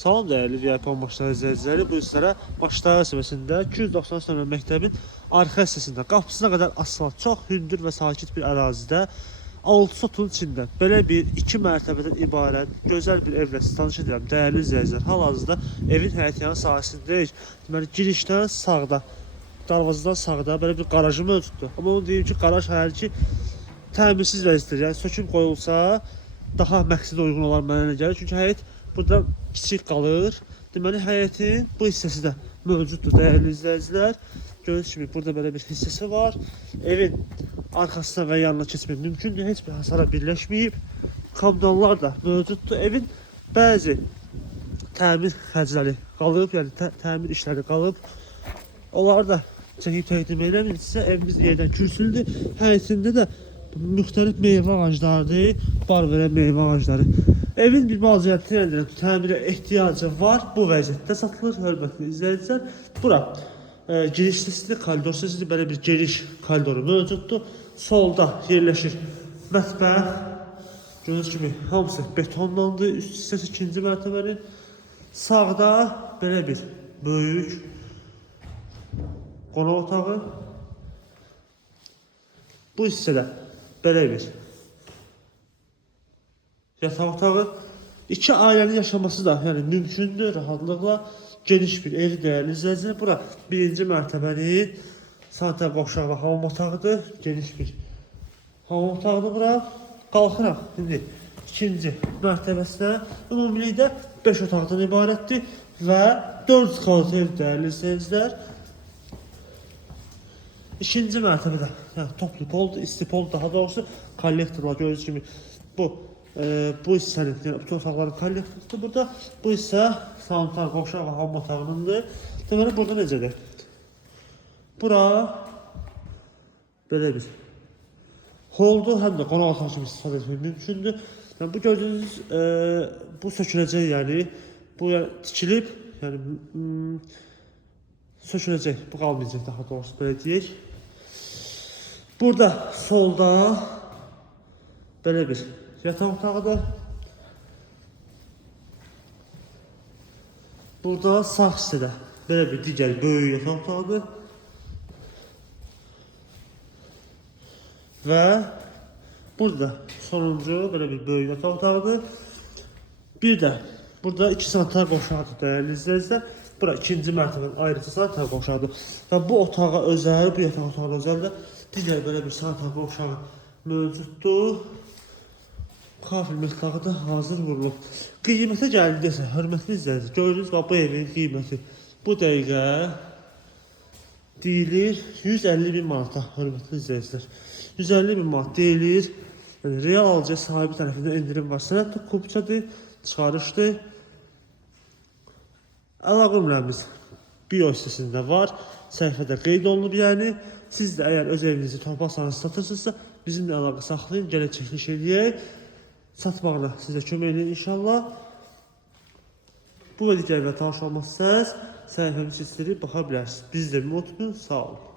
Salam dəyərli VIP başlar izləyiciləri, bu sizlərə başlar səhifəsində 290 nömrə məktəbin arxa hissəsində qapısına qədər asfalt çox hündür və sakit bir ərazidə 6 sotun içində belə bir 2 mərtəbədən ibarət gözəl bir evlə tanış edirəm dəyərli izləyicilər. Hal-hazırda evin həyətyanı sahəsindəyik. Deməli girişdən sağda, darvazadan sağda belə bir qarajı mövcuddur. Amma onu deyim ki, qaraj hər ki təmirsiz vəziyyətdir. Yəni söküb qoyulsa daha məqsədə uyğun olar mənə gəlir. Çünki həyət burada kiçik qalır. Deməli həyətin bu hissəsi də mövcuddur dəyərli izləyicilər. Gördüyünüz kimi burada belə bir hissəsi var. Evin arxasına və yanına keçmək mümkündür. Heç bir hasara birləşməyib. Kabdanlar da mövcuddur. Evin bəzi təmir xərcləri qalıb, yəni təmir işləri qalıb. Onları da çəkib təqdim edirəm. Sizə evimiz yerdən kürsülüdür. Həyətində də müxtəlif meyvə ağaclarıdır, bar verən meyvə ağacları. Evin bir balaca təmirə ehtiyacı var. Bu vəziyyətdə satılır, hörmətli izləyicilər. Bura giriş səsidir, koridor səsidir. Belə bir giriş koridoru mövcuddur. Solda yerləşir mətbəx. Gördüyünüz kimi hamısı betonlandı. Üst hissəsi ikinci mərtəbənin. Sağda belə bir böyük qonaq otağı. Bu hissədə belə bir yataq otağı. İki ailənin yaşaması da yəni mümkündür rahatlıqla. Geniş bir ev dəyərli izləyicilər. Bura birinci mərtəbənin sanitar qovşağı və hamam otağıdır. Geniş bir hamam otağıdır bura. Qalxıraq indi ikinci mərtəbəsinə. Ümumilikdə 5 otaqdan ibarətdir və 4 kvadrat ev dəyərli izləyicilər. İkinci mərtəbədə yəni, toplu poldur, isti pol daha doğrusu kollektorlar gördüyünüz kimi bu hissənin, yəni bütün otaqların kollektorudur burada. Bu hissə sanitar qovşaq və hamam otağınındır. Deməli burada necədir? Bura belə bir holdur, həm də qonaq otağı kimi istifadə etmək mümkündür. Yəni, bu gördüyünüz bu söküləcək, yəni bu tikilib, yəni söküləcək, bu qalmayacaq daha doğrusu belə deyək. Burada solda belə bir yataq otağıdır. Burada sağ hissədə belə bir digər böyük yataq otağıdır. Və burada sonuncu belə bir böyük yataq otağıdır. Bir də burada 2 sanitar qovşağıdır dəyərli izləyicilər. Bura ikinci mərtəbənin ayrıca sanitar qovşağıdır. Və bu otağa özəl, bu yataq otağına özəl də digər belə bir sanitar qovşağı mövcuddur. Kafel mətlağı da hazır vurulub. Qiymətə gəldikdə isə, hörmətli izləyicilər, gördüyünüz bu evin qiyməti bu dəqiqə deyilir 150.000 manata, hörmətli izləyicilər. 150.000 manat deyilir. Yəni, real alıcıya sahibi tərəfindən endirim var. Sənəddir, kupçadır, çıxarışdır. Əlaqə nömrəmiz bio hissəsində var. Səhifədə qeyd olunub yəni. Siz də əgər öz evinizi torpaqsanız satırsınızsa, bizimlə əlaqə saxlayın, gələk çəkiliş edək. Satmaqla sizə kömək edin inşallah. Bu və digər və tanış olmazsanız, səhifəmizi istəyirib baxa bilərsiniz. Biz də unutmayın, sağ olun.